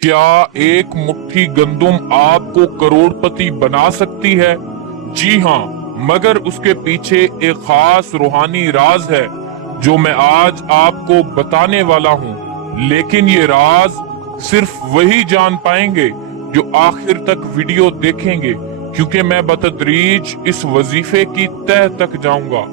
क्या एक मुट्ठी गंदुम आपको करोड़पति बना सकती है? जी हाँ, मगर उसके पीछे एक खास रूहानी राज है जो मैं आज आपको बताने वाला हूँ। लेकिन ये राज सिर्फ वही जान पाएंगे जो आखिर तक वीडियो देखेंगे, क्योंकि मैं बतदरीज इस वजीफे की तह तक जाऊंगा।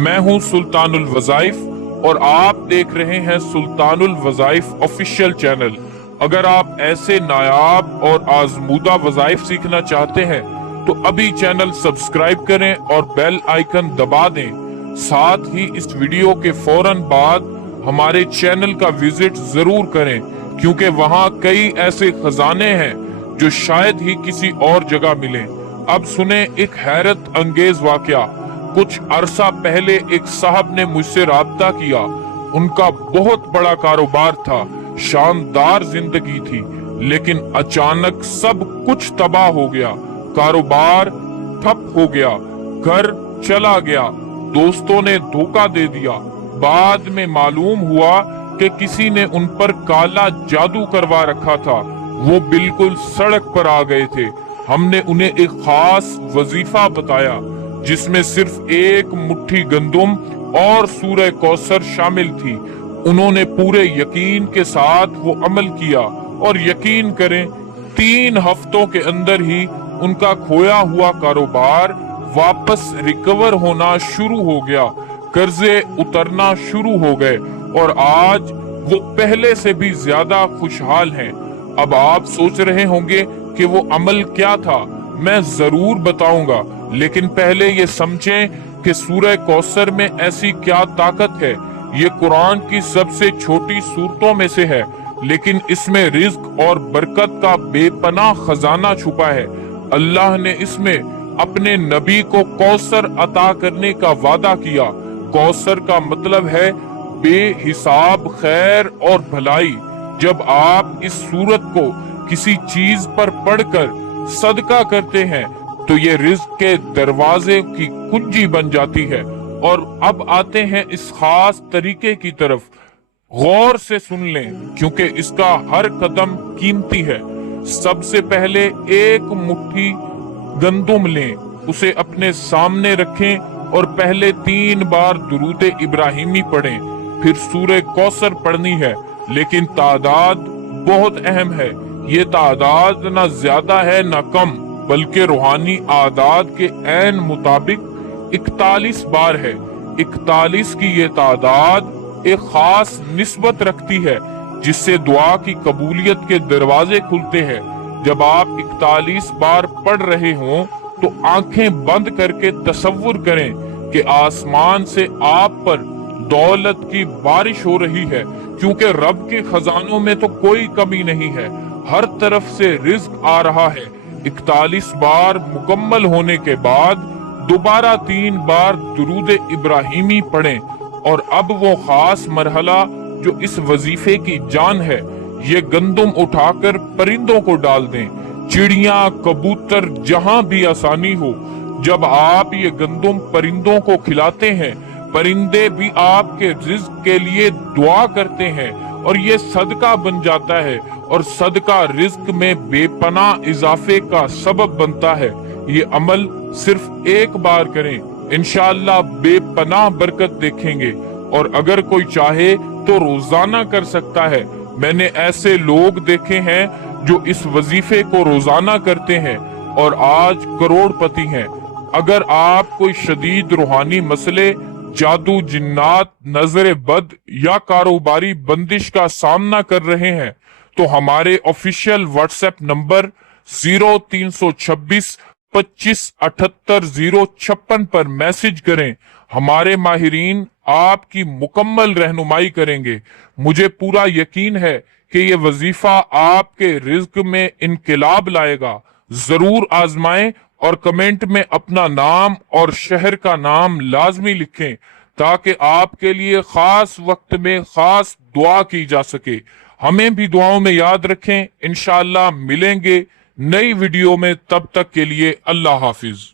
मैं हूँ सुल्तानुल वज़ाइफ और आप देख रहे हैं सुल्तानुल वज़ाइफ ऑफिशियल चैनल। अगर आप ऐसे नायाब और आजमूदा वज़ाइफ सीखना चाहते हैं तो अभी चैनल सब्सक्राइब करें और बेल आइकन दबा दें। साथ ही इस वीडियो के फौरन बाद हमारे चैनल का विजिट जरूर करें, क्योंकि वहां कई ऐसे खजाने हैं जो शायद ही किसी और जगह मिले। अब सुने एक हैरत अंगेज वाकया। कुछ अरसा पहले एक साहब ने मुझसे राब्ता किया। उनका बहुत बड़ा कारोबार था, शानदार जिंदगी थी, लेकिन अचानक सब कुछ तबाह हो गया। कारोबार ठप हो गया, घर चला गया, दोस्तों ने धोखा दे दिया। बाद में मालूम हुआ कि किसी ने उन पर काला जादू करवा रखा था। वो बिल्कुल सड़क पर आ गए थे। हमने उन्हें एक खास वजीफा बताया जिसमें सिर्फ एक मुट्ठी गंदुम और सूरह कौसर शामिल थी। उन्होंने पूरे यकीन के साथ वो अमल किया और यकीन करें 3 हफ्तों के अंदर ही उनका खोया हुआ कारोबार वापस रिकवर होना शुरू हो गया, कर्जे उतरना शुरू हो गए और आज वो पहले से भी ज्यादा खुशहाल हैं। अब आप सोच रहे होंगे कि वो अमल क्या था। मैं जरूर बताऊंगा, लेकिन पहले ये समझें कि सूरह कौसर में ऐसी क्या ताकत है। ये कुरान की सबसे छोटी सूरतों में से है, लेकिन इसमें रिज्क और बरकत का बेपनाह खजाना छुपा है। अल्लाह ने इसमें अपने नबी को कौसर अता करने का वादा किया। कौसर का मतलब है बेहिसाब खैर और भलाई। जब आप इस सूरत को किसी चीज पर पढ़कर सदका करते हैं तो ये रिज्क के दरवाजे की कुंजी बन जाती है। और अब आते हैं इस खास तरीके की तरफ। गौर से सुन लें, क्योंकि इसका हर कदम कीमती है। सबसे पहले एक मुट्ठी गंदुम लें, उसे अपने सामने रखें और पहले 3 बार दुरूद इब्राहिमी पढ़ें। फिर सूरह कौसर पढ़नी है, लेकिन तादाद बहुत अहम है। ये तादाद ना ज्यादा है ना कम, बल्कि रूहानी आदाद के ऐन मुताबिक 41 बार है। 41 की ये तादाद एक खास निस्बत रखती है, जिससे दुआ की कबूलियत के दरवाजे खुलते हैं। जब आप 41 बार पढ़ रहे हों तो आंखें बंद करके तसव्वुर करें कि आसमान से आप पर दौलत की बारिश हो रही है, क्योंकि रब के खजानों में तो कोई कमी नहीं है। हर तरफ से रिज्क आ रहा है। 41 बार मुकम्मल होने के बाद दोबारा 3 बार दुरूद इब्राहिमी पढ़ें। और अब वो खास मरहला जो इस वजीफे की जान है, ये गंदुम उठाकर परिंदों को डाल दें। चिड़िया, कबूतर, जहां भी आसानी हो। जब आप ये गंदुम परिंदों को खिलाते हैं, परिंदे भी आपके रिज्क के लिए दुआ करते हैं और ये सदका बन जाता है, और सदका रिज्क में बेपनाह इजाफे का सबब बनता है। ये अमल सिर्फ एक बार करें, इंशाअल्लाह बेपनाह बरकत देखेंगे। और अगर कोई चाहे तो रोजाना कर सकता है। मैंने ऐसे लोग देखे हैं जो इस वजीफे को रोजाना करते हैं और आज करोड़पति हैं। अगर आप कोई शदीद रूहानी मसले, जादू, जिन्नात, नजर बद या कारोबारी बंदिश का सामना कर रहे हैं तो हमारे ऑफिशियल व्हाट्सएप नंबर 0326 25 78 056 पर मैसेज करें। हमारे माहिरीन आपकी मुकम्मल रहनुमाई करेंगे। मुझे पूरा यकीन है कि ये वजीफा आपके रिज्क में इनकलाब लाएगा। जरूर आजमाएं और कमेंट में अपना नाम और शहर का नाम लाजमी लिखें, ताकि आपके लिए खास वक्त में खास दुआ की जा सके। हमें भी दुआओं में याद रखें। इंशाअल्लाह मिलेंगे नई वीडियो में, तब तक के लिए अल्लाह हाफिज।